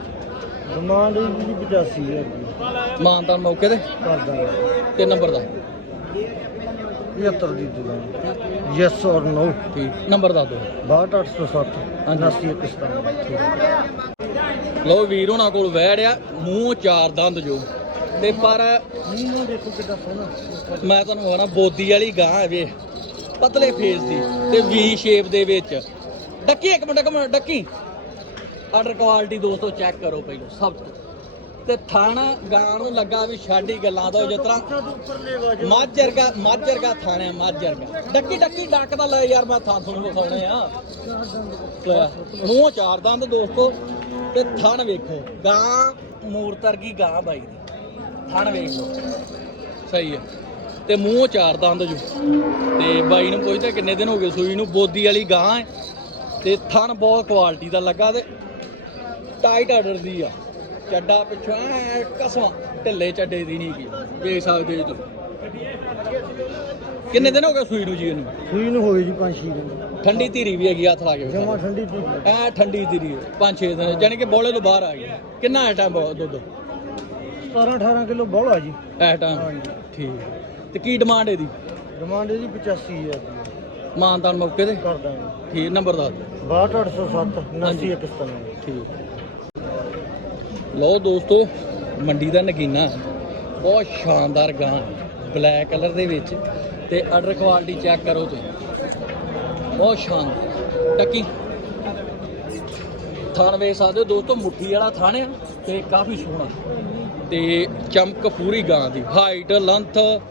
ਡਿਮਾਂਡ ਇਹਦੀ 85000 ਰੁਪਏ ਮਾਨਤਾਨ ਮੌਕੇ ਤੇ? ਕਰਦਾ ਤੇ ਨੰਬਰ ਦਾ? 75 ਦੀ ਦੁਕਾਨ ਯੈਸ ਔਰ ਨੋ ਠੀਕ। ਨੰਬਰ ਦੱਸ ਦਿਓ। 62807 ਹਾਂਜੀ। 7917 ਲੋ ਵੀਰ ਉਹਨਾਂ ਕੋਲ ਵਹਿੜਿਆ ਮੂੰਹ ਚਾਰ ਦੰਦ ਜੋ। ਤੇ ਪਰ ਮੀਂਹ ਨੂੰ ਦੇਖੋ ਕਿੱਦਾਂ ਸੋਹਣਾ। ਮੈਂ ਤੁਹਾਨੂੰ ਕਹਣਾ ਬੋਦੀ ਵਾਲੀ ਗਾਂ ਹੈ ਵੇ ਪਤਲੇ ਫੇਸ ਦੀ ਤੇ ਵੀ ਸ਼ੇਪ ਦੇ ਵਿੱਚ। ਡੱਕੀ ਇੱਕ ਮਿੰਟ ਡੱਕੀ। ਆਰਡਰ ਕੁਆਲਿਟੀ ਦੋਸਤੋ ਚੈੱਕ ਕਰੋ ਪਹਿਲਾਂ ਸਭ ਤੋਂ। ਤੇ ਥਾਣਾ ਗਾਂ ਨੂੰ ਲੱਗਾ ਵੀ ਛਾਡੀ ਗੱਲਾਂ ਦਾ ਜਿਸ ਤਰ੍ਹਾਂ ਮਾਝਰਗਾ ਮਾਝਰਗਾ ਥਾਣੇ ਮਾਝਰਗਾ ਡੱਕੀ ਡੱਕੀ ਡੱਕਦਾ ਲੈ ਯਾਰ ਮੈਂ ਥਾਂ ਤੁਹਾਨੂੰ ਵਿਖਾਉਣੇ ਆ। ਮੂੰਹ ਚਾਰ ਦੰਦ ਦੋਸਤੋ ਤੇ ਥਣ ਵੇਖੋ ਗਾਂ ਮੂਰਤ ਵਰਗੀ ਗਾਂ ਬਾਈ ਦੀ। ਥਣ ਵੇਖ। ਸਹੀ ਹੈ। ਤੇ ਮੂੰਹ ਚਾਰ ਦੰਦ ਜੋ। ਤੇ ਬਾਈ ਨੂੰ ਪੁੱਛਦਾ ਕਿੰਨੇ ਦਿਨ ਹੋ ਗਏ ਸੂਈ ਨੂੰ ਬੋਦੀ ਵਾਲੀ ਗਾਂ ਹੈ। ਤੇ ਥਣ ਬਹੁਤ ਕੁਆਲਿਟੀ ਦਾ ਲੱਗਾ ਤੇ ਟਾਈਟ ਆਰਡਰ ਦੀ ਆ। ਚੱਡਾ ਪਿੱਛੋਂ ਐ ਕਸਵਾ ਢਿੱਲੇ ਚੱਡੇ ਦੀ ਨਹੀਂ ਕੀ ਵੇਖ ਸਕਦੇ ਜੀ ਤੁਸੀਂ ਕਿੰਨੇ ਦਿਨ ਹੋ ਗਏ ਸੂਈ ਨੂੰ ਜੀ ਇਹਨੂੰ ਸੂਈ ਨੂੰ ਹੋਈ ਜੀ 5-6 ਦਿਨ। ਠੰਡੀ ਧੀਰੀ ਵੀ ਹੈਗੀ ਹੱਥ ਲਾ ਕੇ ਜਮਾ ਠੰਡੀ ਦੀ ਐ ਠੰਡੀ ਧੀਰੀ 5-6 ਦਿਨ ਯਾਨੀ ਕਿ ਬੋਲੇ ਤੋਂ ਬਾਹਰ ਆ ਗਈ। ਕਿੰਨਾ ਹੈ ਟਾਈਮ ਦੁੱਧ? 17-18 ਕਿਲੋ ਬੋਲਾ ਜੀ। ਐ ਟਾਈਮ ਠੀਕ ਤੇ ਕੀ ਡਿਮਾਂਡ ਇਹਦੀ? ਡਿਮਾਂਡ ਇਹਦੀ 85000 ਰੁਪਏ ਮਾਨਤਾਨ ਮੌਕੇ ਤੇ? ਕਰ ਦਾਂਗੇ ਠੀਕ ਨੰਬਰ ਦੱਸ ਦਿਓ। 62807 7917 ਠੀਕ। ਲੋ ਦੋਸਤੋ, ਮੰਡੀ ਦਾ ਨਗੀਨਾ। ਬਹੁਤ ਸ਼ਾਨਦਾਰ ਗਾਂ ਬਲੈਕ ਕਲਰ ਦੇ ਵਿੱਚ। ਤੇ ਆਰਡਰ ਕੁਆਲਿਟੀ ਚੈੱਕ ਕਰੋ ਤੁਸੀਂ। ਬਹੁਤ ਸ਼ਾਨਦਾਰ। ਟੱਕੀ। ਥਾਣ ਵੇਖ ਸਕਦੇ ਹੋ ਦੋਸਤੋ, ਮੁੱਠੀ ਵਾਲਾ ਥਾਣ ਆ ਤੇ ਕਾਫੀ ਸੋਹਣਾ। ਤੇ ਚਮਕ ਪੂਰੀ ਗਾਂ ਦੀ। ਹਾਈਟ ਲੈਂਥ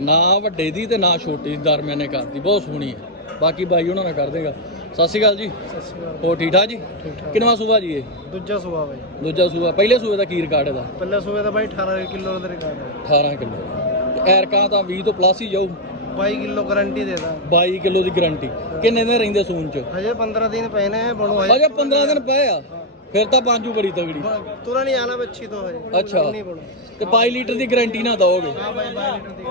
ਨਾ ਵੱਡੇ ਦੀ ਤੇ ਨਾ ਛੋਟੀ ਦੀ ਦਰਮਿਆਨੇ ਕਰਦੀ। ਬਹੁਤ ਸੋਹਣੀ ਹੈ ਬਾਕੀ ਬਾਈ ਉਹਨਾਂ ਨਾਲ ਕਰ ਦੇਗਾ। ਸਤਿ ਸ਼੍ਰੀ ਅਕਾਲ ਜੀ। ਸਤਿ ਸ਼੍ਰੀ ਅਕਾਲ। ਹੋ ਠੀਕ ਠਾਕ ਜੀ? ਠੀਕ ਠਾਕ। ਕਿੰਨਵਾ ਸੂਆ ਜੀ ਇਹ? ਦੂਜਾ ਸੂਆ ਬਾਈ। ਦੂਜਾ ਸੂਆ ਪਹਿਲੇ ਸੂਏ ਦਾ ਕੀ ਰਿਕਾਰਡ ਇਹਦਾ? ਪਹਿਲਾ ਸੂਆ ਦਾ ਬਾਈ 18 ਕਿਲੋ ਦਾ ਰਿਕਾਰਡ ਹੈ। 18 ਕਿਲੋ ਤੇ ਐਰਕਾਂ ਤਾਂ 20 ਤੋਂ ਪਲੱਸ ਹੀ ਜਾਊ। 22 ਕਿਲੋ ਗਾਰੰਟੀ ਦੇ ਦਾਂ 22 ਕਿਲੋ ਦੀ ਗਾਰੰਟੀ ਕਿੰਨੇ ਦਿਨ ਰਹਿੰਦੇ ਸੂਨ ਚ? ਹਜੇ 15 ਦਿਨ ਪਏ ਨੇ ਬਣੋ ਅਜੇ 15 ਦਿਨ ਪਏ ਆ। ਫਿਰ ਤਾਂ ਬਾਂਜੂ ਬੜੀ ਤਗੜੀ। ਤੁਰਾ ਨਹੀਂ ਆਣਾ ਬੱਚੀ ਤੋਂ ਹਜੇ। ਅੱਛਾ। ਤੇ 22 ਲੀਟਰ ਦੀ ਗਾਰੰਟੀ ਨਾ ਦਓਗੇ? ਹਾਂ ਬਾਈ 22 ਲੀਟਰ ਦੀ।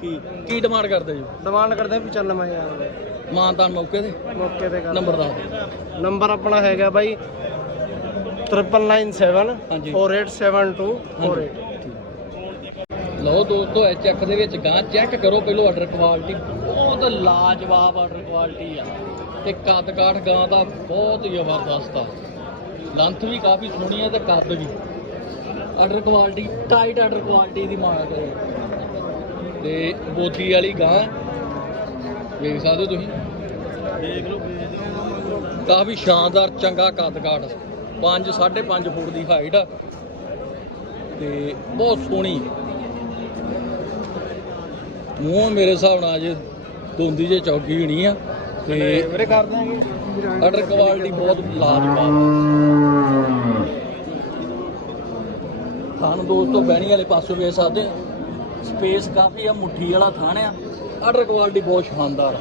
ਠੀਕ। ਕੀ ਡਿਮਾਂਡ ਕਰਦੇ ਜੀ? ਡਿਮਾਂਡ ਕਰਦੇ 95000 ਮਾਨਤਾਨ ਮੌਕੇ ਤੇ? ਮੌਕੇ ਤੇ ਕਰ ਨੰਬਰ ਦਿਓ। ਨੰਬਰ ਆਪਣਾ ਹੈਗਾ ਬਾਈ 3997 ਹਾਂਜੀ। 4872 48 ਠੀਕ। ਲਓ ਦੋਸਤੋ ਐਚਐਫ ਦੇ ਵਿੱਚ ਗਾਂ ਚੈੱਕ ਕਰੋ ਪਹਿਲੋ ਆਰਡਰ ਕੁਆਲਿਟੀ ਬਹੁਤ ਲਾਜਵਾਬ ਆਰਡਰ ਕੁਆਲਿਟੀ ਆ। ਤੇ ਕੱਦ ਕਾਠ ਗਾਂ ਦਾ ਬਹੁਤ ਜ਼ਬਰਦਸਤ ਆ। ਲੰਥ ਵੀ ਕਾਫੀ ਸੋਹਣੀ ਆ ਤੇ ਕੱਦ ਵੀ। Order quality tight order quality ਦੀ ਮਾਰ ਕਰੇ। ਤੇ ਬੋਦੀ ਵਾਲੀ ਗਾਂ ਵੇਖ ਸਕਦੇ ਹੋ ਤੁਸੀਂ? ਦੇਖ ਲਓ ਕਾਫੀ ਸ਼ਾਨਦਾਰ ਚੰਗਾ ਕੱਦ ਕਾਠ 5 5.5 ਫੁੱਟ ਦੀ ਹਾਈਟ ਆ। ਤੇ ਬਹੁਤ ਸੋਹਣੀ ਮੂੰਹ ਮੇਰੇ ਹਿਸਾਬ ਨਾਲ ਜੇ ਦੁੰਦੀ ਜੇ ਚੌਕੀ ਹੋਣੀ ਆ ਤੇ ਵੀਰੇ ਕਰ ਦਾਂਗੇ ਆਰਡਰ ਕੁਆਲਿਟੀ ਬਹੁਤ ਲਾਜਵਾਬ ਥਾਣ ਦੋਸਤੋ ਬਹਿਣੀ ਵਾਲੇ ਪਾਸੋਂ ਵੇਖ ਸਕਦੇ ਸਪੇਸ ਕਾਫੀ ਆ ਮੁੱਠੀ ਵਾਲਾ ਥਾਣ ਆ। ਆਰਡਰ ਕੁਆਲਿਟੀ ਬਹੁਤ ਸ਼ਾਨਦਾਰ।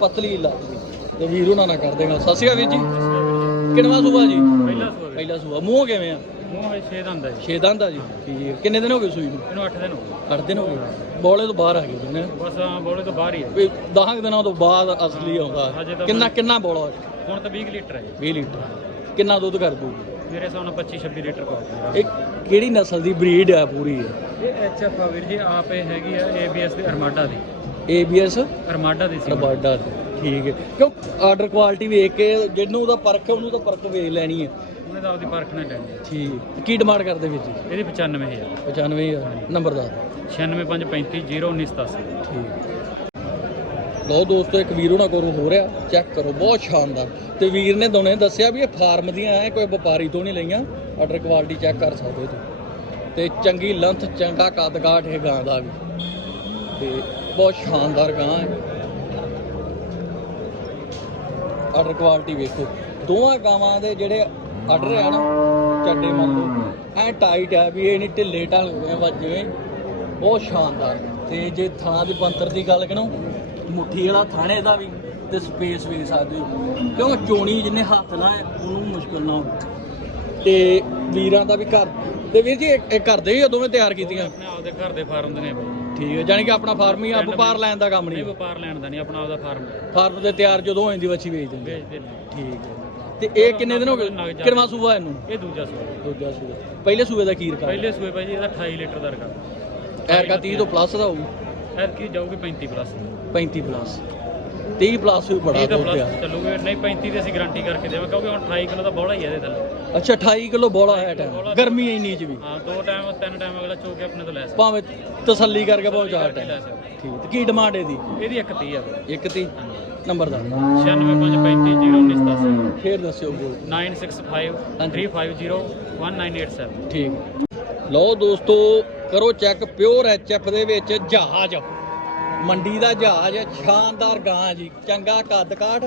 ਪਤਲੀ ਲੱਗਦੀ ਤੇ ਵੀਰ ਉਹਨਾਂ ਨਾਲ ਕਰ ਦੇਗਾ ਸਤਿ ਸ਼੍ਰੀ ਅਕਾਲ ਵੀਰ ਜੀ। ਕਿੰਨਵਾ ਸੂਆ ਜੀ? ਪਹਿਲਾ ਸੂਆ ਪਹਿਲਾ ਸੂਆ ਮੂੰਹ ਕਿਵੇਂ ਆ? ਮੂੰਹ ਵਿੱਚ 6 ਦੰਦ ਹੈ ਜੀ। 6 ਦੰਦ ਆ ਜੀ। ਠੀਕ ਹੈ ਕਿੰਨੇ ਦਿਨ ਹੋ ਗਏ ਸੂਈ ਨੂੰ? ਇਹਨੂੰ 8 ਦਿਨ ਹੋ ਗਏ। 8 ਦਿਨ ਹੋ ਗਏ। ਬੋਲੇ ਤੋਂ ਬਾਹਰ ਆ ਗਏ ਜੀ ਨੇ ਬਸ ਬੋਲੇ ਤੋਂ ਬਾਹਰ ਹੀ ਹੈ ਵੀ 10 ਦਿਨਾਂ ਤੋਂ ਬਾਅਦ ਅਸਲੀ ਆਉਂਦਾ। ਹਜੇ ਤਾਂ ਕਿੰਨਾ ਕਿੰਨਾ ਬੋਲਾ? ਹੁਣ ਤਾਂ 20 ਲੀਟਰ ਹੈ ਜੀ। 20 ਲੀਟਰ। ਕਿੰਨਾ ਦੁੱਧ ਕਰ ਦੂਗੀ ਮੇਰੇ ਹਿਸਾਬ ਨਾਲ 25 26 ਲੀਟਰ ਪਾਉਂਦੀ ਇਹ ਕਿਹੜੀ ਨਸਲ ਦੀ ਬਰੀਡ ਆ ਪੂਰੀ ਇਹ? ਐਚਐਫ ਆ ਵੀਰ ਜੀ ਆਪ ਹੈਗੀ ਆ ਏਬੀਐਸ ਦੇ ਅਰਮਾਡਾ ਦੀ। ਏਬੀਐਸ ਅਰਮਾਡਾ ਦੀ ਸੀ ਰਬਾਡਾ ਦੀ। ਠੀਕ ਹੈ। ਕਿਉਂ? ਆਰਡਰ ਕੁਆਲਿਟੀ ਵੇਖ ਕੇ ਜਿਹਨੂੰ ਉਹਦਾ ਪਰਖ ਹੈ ਉਹਨੂੰ ਤਾਂ ਪਰਖ ਵੇਖ ਲੈਣੀ ਹੈ। ਉਹਨੇ ਤਾਂ ਆਪਦੀ ਪਰਖ ਨਾਲ ਲੈਣੀ ਹੈ। ਠੀਕ। ਕੀ ਡਿਮਾਂਡ ਕਰਦੇ ਵਿੱਚ ਇਹਦੀ 95000 95000 ਨੰਬਰ ਦੱਸ 96535 ਠੀਕ। ਲਓ ਦੋਸਤੋ ਇੱਕ ਵੀਰ ਉਹਨਾਂ ਕੋਲ ਹੋ ਰਿਹਾ। ਚੈੱਕ ਕਰੋ ਬਹੁਤ ਸ਼ਾਨਦਾਰ। ਤੇ ਵੀਰ ਨੇ ਦੋਨੇ ਦੱਸਿਆ ਵੀ ਇਹ ਫਾਰਮ ਦੀਆਂ ਐ ਕੋਈ ਵਪਾਰੀ ਤੋਂ ਨਹੀਂ ਲਈਆਂ। ਆਰਡਰ ਕੁਆਲਿਟੀ ਚੈੱਕ ਕਰ ਸਕਦੇ ਹੋ ਤੇ ਚੰਗੀ ਲੰਥ ਚੰਗਾ ਕੱਦ ਕਾਠ ਇਹ ਗਾਂ ਦਾ ਵੀ। ਤੇ ਬਹੁਤ ਸ਼ਾਨਦਾਰ ਗਾਂ ਹੈ। ਆਰਡਰ ਕੁਆਲਿਟੀ ਵੇਖੋ। ਦੋਵਾਂ ਗਾਵਾਂ ਦੇ ਜਿਹੜੇ ਆਰਡਰ ਆ ਨਾ ਚੱਡੇ ਮੰਨ ਲਓ ਐ ਟਾਈਟ ਆ ਵੀ ਇਹ ਨਹੀਂ ਢਿੱਲੇ ਢਾਲ ਵੱਜੇ ਬਹੁਤ ਸ਼ਾਨਦਾਰ। ਤੇ ਜੇ ਥਾਂ ਦੇ ਬੰਤਰ ਦੀ ਗੱਲ ਕਰੋ, ਮੁੱਠੀ ਵਾਲਾ ਥਾਣੇ ਦਾ ਵੀ ਤੇ ਸਪੇਸ ਵੀ ਸਕਦੇ ਹੋ। ਕਿਉਂ ਚੋਣੀ ਜਿੰਨੇ ਹੱਥ ਲਾਏ ਉਹਨੂੰ ਮੁਸ਼ਕਲ ਨਾ ਹੋਵੇ। ਤੇ ਵੀਰਾਂ ਦਾ ਵੀ ਘਰ ਤੇ ਵੀਰ ਜੀ ਇਹ ਘਰ ਦੇ ਹੀ ਆ, ਦੋਵੇਂ ਤਿਆਰ ਕੀਤੀਆਂ? ਆਪਣੇ ਆਪਦੇ ਘਰ ਦੇ ਫਾਰਮ ਦੇ ਨੇ। ਠੀਕ ਹੈ ਜਾਨੀ ਕਿ ਆਪਣਾ ਫਾਰਮ ਹੀ ਆ ਵਪਾਰ ਲੈਣ ਦਾ ਕੰਮ ਨਹੀਂ ਨਹੀਂ ਵਪਾਰ ਲੈਣ ਦਾ ਨਹੀਂ ਆਪਣਾ ਆਪਦਾ ਫਾਰਮ ਫਾਰਮ ਤੇ ਤਿਆਰ ਜਦੋਂ ਹੋ ਜਾਂਦੀ ਵੱਛੀ ਵੇਚ ਦਿੰਦੇ। ਵੇਚਦੇ ਨੇ। ਠੀਕ ਹੈ। ਤੇ ਇਹ ਕਿੰਨੇ ਦਿਨ ਹੋ ਗਏ? ਕਿੰਨਵਾਂ ਸੂਆ ਇਹਨੂੰ? ਇਹ ਦੂਜਾ ਸੂਆ ਦੂਜਾ ਸੂਆ ਪਹਿਲੇ ਸੂਏ ਦਾ ਕੀ ਰਿਕਾਰਡ? ਪਹਿਲੇ ਸੂਏ ਜੀ ਇਹਦਾ 28 ਲੀਟਰ ਦਾ ਰਿਕਾਰਡ। ਐਰਕਾ 30 ਤੋਂ ਪਲੱਸ ਦਾ ਹੋਊ। ਐਰ ਕੀ ਜਾਊਗੀ 35 ਪਲੱਸ 35 ਪਲੱਸ 30 ਪਲੱਸ ਵੀ ਬੜਾ ਇਹ ਤਾਂ ਦੁੱਧ ਆ। ਪਲੱਸ ਚੱਲੂਗੇ। ਨਹੀਂ 35 ਦੀ ਅਸੀਂ ਗਾਰੰਟੀ ਕਰਕੇ ਦੇਵਾਂ ਕਿਉਂਕਿ ਹੁਣ 28 ਕਿਲੋ ਦਾ ਬੋਲਾ ਹੀ ਹੈ ਇਹਦੇ ਥੱਲੇ। ਅੱਛਾ 28 ਕਿਲੋ ਬੋਲਾ ਹੈ ਟਾਈਮ ਗਰਮੀ ਇੰਨੀ ਚ ਵੀ। ਹਾਂ ਦੋ ਟਾਈਮ ਤਿੰਨ ਟਾਈਮ ਅਗਲਾ ਚੋ ਕੇ ਆਪਣੇ ਤੋਂ ਲੈ ਸਕਦਾ। ਭਾਵੇਂ ਤਸੱਲੀ ਕਰਕੇ ਭਾਵੇਂ ਚਾਰ ਲੈ ਟਾਈਮ ਸਕਦਾ। ਠੀਕ ਤੇ ਕੀ ਡਿਮਾਂਡ ਇਹਦੀ? ਇਹਦੀ ਇੱਕ 30 ਆ। ਬਾਈ ਇੱਕ ਤੀ ਨੰਬਰ ਦਾ 9653501987 ਫੇਰ ਦੱਸਿਓ ਬੋਲ। 9653501987 ਠੀਕ। ਲਓ ਦੋਸਤੋ ਕਰੋ ਚੈੱਕ ਪਿਓਰ ਐਚਐਫ ਦੇ ਵਿੱਚ ਜਹਾਜ਼। ਮੰਡੀ ਦਾ ਜਹਾਜ਼ ਸ਼ਾਨਦਾਰ ਗਾਂ ਜੀ। ਚੰਗਾ ਕੱਦ ਕਾਠ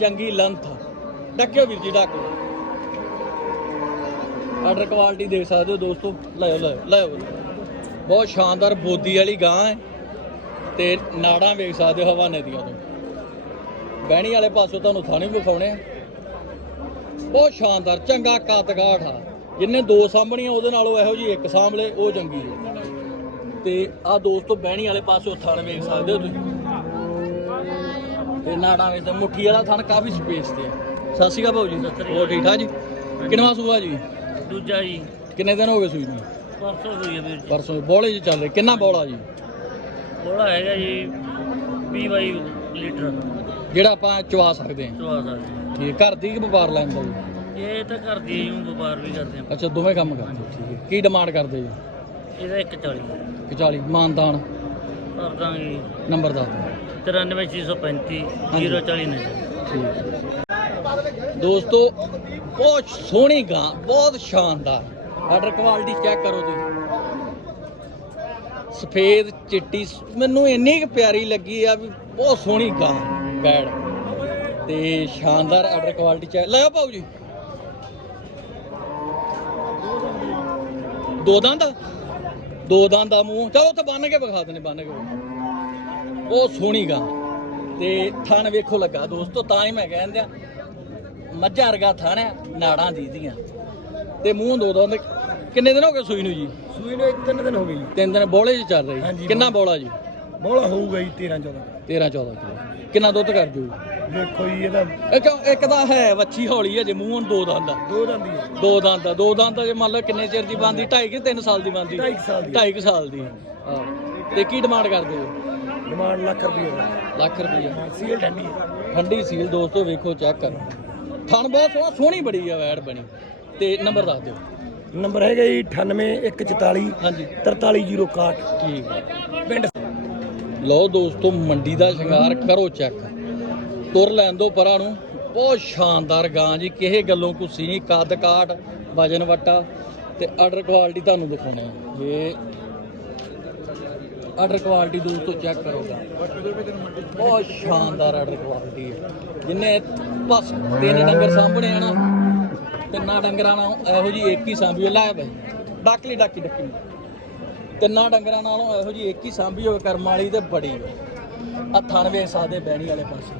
ਚੰਗੀ ਲੰਥ ਡੱਕਿਓ ਵੀਰ ਜੀ ਡੱਕੋ ਆਰਡਰ ਕੁਆਲਿਟੀ ਦੇਖ ਸਕਦੇ ਹੋ ਦੋਸਤੋ। ਲਾਇਓ ਲਾਇਓ ਲਾਇਓ। ਬਹੁਤ ਸ਼ਾਨਦਾਰ ਬੋਦੀ ਵਾਲੀ ਗਾਂ ਹੈ। ਤੇ ਨਾੜਾਂ ਵੇਖ ਸਕਦੇ ਹੋ ਹਵਾਨੇ ਦੀਆਂ ਤੋਂ। ਬਹਿਣੀ ਵਾਲੇ ਪਾਸੋਂ ਤੁਹਾਨੂੰ ਥਾਣੇ ਵੀ ਵਿਖਾਉਣੇ ਆ। ਬਹੁਤ ਸ਼ਾਨਦਾਰ, ਚੰਗਾ ਕੱਦ ਆ। ਜਿੰਨੇ ਦੋ ਸਾਂਭਣੀਆਂ, ਉਹਦੇ ਨਾਲੋਂ ਇਹੋ ਜੀ ਇੱਕ ਸਾਂਭਲੇ, ਉਹ ਚੰਗੀ ਹੈ ਤੇ ਆ ਦੋਸਤੋ, ਬਹਿਣੀ ਵਾਲੇ ਪਾਸੋਂ ਥਣ ਵੇਖ ਸਕਦੇ ਹੋ ਤੁਸੀਂ। ਤੇ ਨਾੜਾਂ ਵਿੱਚ ਤਾਂ ਮੁੱਠੀ ਵਾਲਾ ਥਣ ਕਾਫੀ ਸਪੇਸ ਤੇ ਆ। ਸਤਿ ਸ਼੍ਰੀ ਅਕਾਲ ਭਾਊ ਜੀ ਹੋਰ ਠੀਕ ਠਾਕ ਜੀ? ਕਿੰਨਵਾ ਸੂਆ ਜੀ? ਦੂਜਾ ਜੀ। ਕਿੰਨੇ ਦਿਨ ਹੋ ਗਏ ਸੂਈ ਨੂੰ? ਪਰਸੋਂ ਹੋਈ ਹੈ ਵੀਰ ਜੀ। ਪਰਸੋਂ। ਬੋਲੇ ਜੀ ਚੱਲ ਰਹੇ। ਕਿੰਨਾ ਬੋਲਾ ਜੀ? ਬੋਲਾ ਹੈਗਾ ਜੀ 20 ਬਾਈ ਲੀਟਰ। ਜਿਹੜਾ ਆਪਾਂ ਚਵਾ ਸਕਦੇ ਹਾਂ। ਚਵਾ ਸਕਦੇ ਠੀਕ ਹੈ। ਘਰ ਦੀ ਕਿ ਵਪਾਰ ਲੈਂਦਾ ਜੀ? ਇਹ ਤਾਂ ਘਰ ਦੀ ਨੂੰ ਵਪਾਰ ਵੀ ਕਰਦੇ ਆ ਅੱਛਾ ਦੋਵੇਂ ਕੰਮ ਕਰਦੇ ਹੋ, ਠੀਕ ਹੈ। ਕੀ ਡਿਮਾਂਡ ਕਰਦੇ ਜੀ? ਇਹਦਾ 140 ਕਿ 40 ਮਾਨਦਾਨ। ਕਰ ਦਾਂਗੇ ਨੰਬਰ ਦੱਸ ਦਿਓ। 93635 ਹਾਂਜੀ। 040 ਨੇ ਠੀਕ ਹੈ। ਦੋਸਤੋ, ਬਹੁਤ ਸੋਹਣੀ ਗਾਂ, ਬਹੁਤ ਸ਼ਾਨਦਾਰ। ਆਰਡਰ ਕੁਆਲਿਟੀ ਚੈੱਕ ਕਰੋ ਤੁਸੀਂ। ਸਫੇਦ ਚਿੱਟੀ, ਮੈਨੂੰ ਇੰਨੀ ਕੁ ਪਿਆਰੀ ਲੱਗੀ ਆ ਵੀ ਬਹੁਤ ਸੋਹਣੀ ਗਾਂ ਬੈੜ ਤੇ ਸ਼ਾਨਦਾਰ ਆਰਡਰ ਕੁਆਲਿਟੀ ਚੈੱਕ ਲਿਓ ਭਾਊ ਜੀ। ਦੋ ਦੰਦ? ਦੋ ਦੰਦ ਦਾ ਮੂੰਹ। ਚਲੋ ਉੱਥੇ ਬੰਨ ਕੇ ਵਿਖਾ ਦਨੇ ਬੰਨ ਕੇ ਬਹੁਤ ਸੋਹਣੀ ਗਾਂ। ਤੇ ਥਣ ਵੇਖੋ ਲੱਗਾ, ਦੋਸਤੋ, ਤਾਂ ਹੀ ਮੈਂ ਕਹਿੰਦੇ ਆ ਮੱਝਾਂ ਵਰਗਾ ਥਣ ਆ ਨਾੜਾਂ ਦੀ ਦੀਆਂ ਤੇ ਮੂੰਹ ਦੋ ਦੋ ਕਿੰਨੇ ਦਿਨ ਹੋ ਗਏ ਸੂਈ ਨੂੰ ਜੀ? ਸੂਈ ਨੂੰ ਤਿੰਨ ਦਿਨ ਹੋ ਗਏ ਜੀ। ਤਿੰਨ ਦਿਨ ਬੋਲੇ ਚ ਚੱਲ ਰਹੀ। ਕਿੰਨਾ ਬੋਲਾ ਜੀ? ਬੋਲਾ ਹੋਊਗਾ ਜੀ 13 14 13 14 ਕਿਲੋ। ਕਿੰਨਾ ਦੁੱਧ ਕਰ ਜੂ? ਦੇਖੋ ਜੀ ਇਹਦਾ ਇੱਕ ਇੱਕ ਤਾਂ ਹੈ ਵੱਛੀ ਹੌਲੀ ਹੈ ਜੇ ਮੂੰਹ ਹੁਣ ਦੋ ਦੰਦ ਦੋ ਦੰਦੀ ਹੈ ਦੋ ਦੰਦ ਦੋ ਦੰਦ ਜੇ ਮੰਨ ਲਓ ਕਿੰਨੇ ਚਿਰ ਦੀ ਬੰਦੀ 2.5 ਕਿ 3 ਸਾਲ ਦੀ ਬੰਦੀ ਢਾਈ ਕੁ ਸਾਲ ਦੀ। 2.5 ਸਾਲ ਦੀ ਤੇ ਕੀ ਡਿਮਾਂਡ ਕਰਦੇ ਹੋ? ਡਿਮਾਂਡ ਲੱਖ ਰੁਪਏ ਦਾ। ਲੱਖ ਰੁਪਈਆ ਸੀਲ ਠੰਡੀ ਠੰਡੀ ਸੀਲ ਦੋਸਤੋ ਵੇਖੋ ਚੈੱਕ ਕਰੋ। ਥਣ ਬਹੁਤ ਸੋਹਣਾ ਸੋਹਣੀ ਬੜੀ ਆ ਵੈੜ ਬਣੀ। ਤੇ ਨੰਬਰ ਦੱਸ ਦਿਓ। ਨੰਬਰ ਹੈਗਾ ਜੀ 98144 ਹਾਂਜੀ। 4361 ਠੀਕ ਹੈ ਪਿੰਡ ਲਓ ਦੋਸਤੋ ਮੰਡੀ ਦਾ ਸ਼ਿੰਗਾਰ ਕਰੋ ਚੈੱਕ। ਤੁਰ ਲੈਣ ਦੋ ਪਰਾਂ ਨੂੰ। ਬਹੁਤ ਸ਼ਾਨਦਾਰ ਗਾਂ ਜੀ ਕਿਸੇ ਗੱਲੋਂ ਕੁਸੀ ਨਹੀਂ ਕੱਦ ਕਾਟ ਵਜਨ ਵਟਾ। ਤੇ ਆਰਡਰ ਕੁਆਲਿਟੀ ਤੁਹਾਨੂੰ ਦਿਖਾਉਣੇ ਆ। ਇਹ ਆਰਡਰ ਕੁਆਲਿਟੀ ਦੋਸਤੋ ਚੈੱਕ ਕਰੋਗਾ ਬਹੁਤ ਸ਼ਾਨਦਾਰ ਆਰਡਰ ਕੁਆਲਿਟੀ ਹੈ। ਜਿੰਨੇ ਬਸ ਤਿੰਨ ਡੰਗਰ ਸਾਹਮਣੇ ਆ ਨਾ, ਤਿੰਨਾਂ ਡੰਗਰਾਂ ਨਾਲ ਇਹੋ ਜੀ ਇੱਕ ਹੀ ਸਾਂਭੀ ਲੈ ਬਈ, ਡੱਕ ਲਈ, ਡੱਕੀ ਤਿੰਨਾਂ ਡੰਗਰਾਂ ਨਾਲੋਂ ਇਹੋ ਜੀ ਇੱਕ ਹੀ ਸਾਂਭੀ ਹੋਵੇ ਕਰਮ ਵਾਲੀ ਤੇ ਬੜੀ। ਹੱਥਾਂ ਵੇਖ ਸਕਦੇ ਬਹਿਣੀ ਵਾਲੇ ਪਾਸੇ।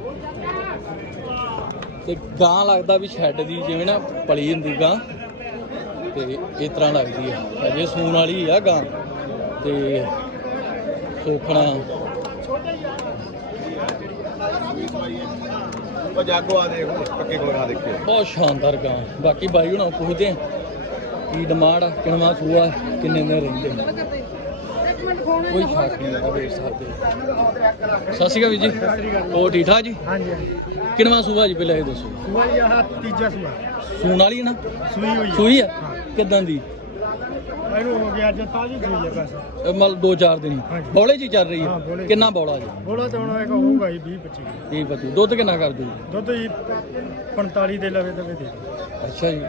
ਤੇ ਗਾਂ ਲੱਗਦਾ ਵੀ ਸ਼ੈੱਡ ਦੀ, ਜਿਵੇਂ ਨਾ ਪਲੀ ਹੁੰਦੀ ਗਾਂ। ਤੇ ਇਸ ਤਰ੍ਹਾਂ ਲੱਗਦੀ ਆ। ਅਜੇ ਸੂਣ ਵਾਲੀ ਆ ਗਾਂ। ਤੇ ਸੋਖਣਾ ਉਹ ਜਾਗੋ ਆ ਦੇਖ ਪੱਕੇ ਕੋਲ ਆ ਦੇਖਿਓ ਬਹੁਤ ਸ਼ਾਨਦਾਰ ਗਾਂ। ਬਾਕੀ ਬਾਈ ਹੁਣਾਂ ਪੁੱਛਦੇ ਆ ਕੀ ਡਿਮਾਂਡ ਆ ਕਿੰਨਾ ਸੂਆ ਕਿੰਨੇ ਦਿਨ ਰਹਿੰਦੇ ਕੋਈ ਸ਼ੱਕ ਨਹੀਂ ਵੇਖ ਸਕਦੇ ਹੋ। ਸਤਿ ਸ਼੍ਰੀ ਅਕਾਲ ਵੀਰ ਜੀ। ਉਹ ਠੀਕ ਠਾਕ ਜੀ? ਹਾਂਜੀ ਕਿੰਨਵਾਂ ਸੂਆ ਜੀ ਪਹਿਲਾਂ ਇਹ ਦੱਸੋ। ਸੂਆ ਜੀ ਆਹ ਤੀਜਾ ਸੂਆ। ਸੂਣ ਵਾਲੀ ਨਾ? ਸੂਈ ਹੋਈ ਸੂਈ ਆ ਕਿਦਾਂ ਦੀ? ਇਹਨੂੰ ਹੋ ਗਿਆ ਅੱਜ ਤਾਜੀ ਸੂਈ ਹੈ ਬਸ। ਇਹ ਮਤਲਬ 2-4 ਦਿਨ। ਹੀ ਹਾਂਜੀ। ਬੌਲੇ 'ਚ ਹੀ ਚੱਲ ਰਹੀ ਹਾਂ, ਹੈ ਬੌਲੇ 'ਚ। ਕਿੰਨਾ ਬੌਲਾ ਜੀ? ਬੋਲਾ ਤਾਂ ਹੁਣ ਹੈਗਾ ਹੋਊਗਾ ਜੀ 20 25 ਇਹ ਪਤੀ ਦੁੱਧ ਕਿੰਨਾ ਕਰ ਦੂ ਦੁੱਧ ਜੀ 45 ਦੇ ਲਵੇ ਦਵੇ ਦੇ। ਅੱਛਾ ਜੀ।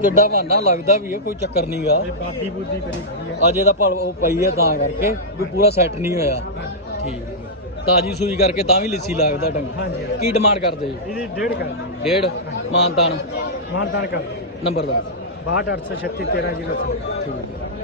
ਕਿੱਡਾ ਬਹਾਨਾ ਲੱਗਦਾ ਵੀ ਇਹ ਕੋਈ ਚੱਕਰ ਨਹੀਂਗਾ ਇਹ ਬਾਦੀ ਬੁੱਦੀ ਕਰੀ ਖੜੀ ਹੈ। ਅਜੇ ਦਾ ਭਲ ਉਹ ਪਈ ਹੈ ਤਾਂ ਕਰਕੇ ਵੀ ਪੂਰਾ ਸੈੱਟ ਨਹੀਂ ਹੋਇਆ। ਠੀਕ। ਤਾਜੀ ਸੂਈ ਕਰਕੇ ਤਾਂ ਵੀ ਲਿੱਸੀ ਲੱਗਦਾ ਡੰਗ ਹਾਂਜੀ। ਕੀ ਡਿਮਾਂਡ ਕਰਦੇ ਜੀ? ਇਹਦੀ ਡੇਢ ਕਰ। ਦਿਓ। ਡੇਢ ਮਾਨਤਾਨ। ਮਾਨਤਾਨ ਕਰ। ਨੰਬਰ ਦਾ 62 836 13 ਠੀਕ ਹੈ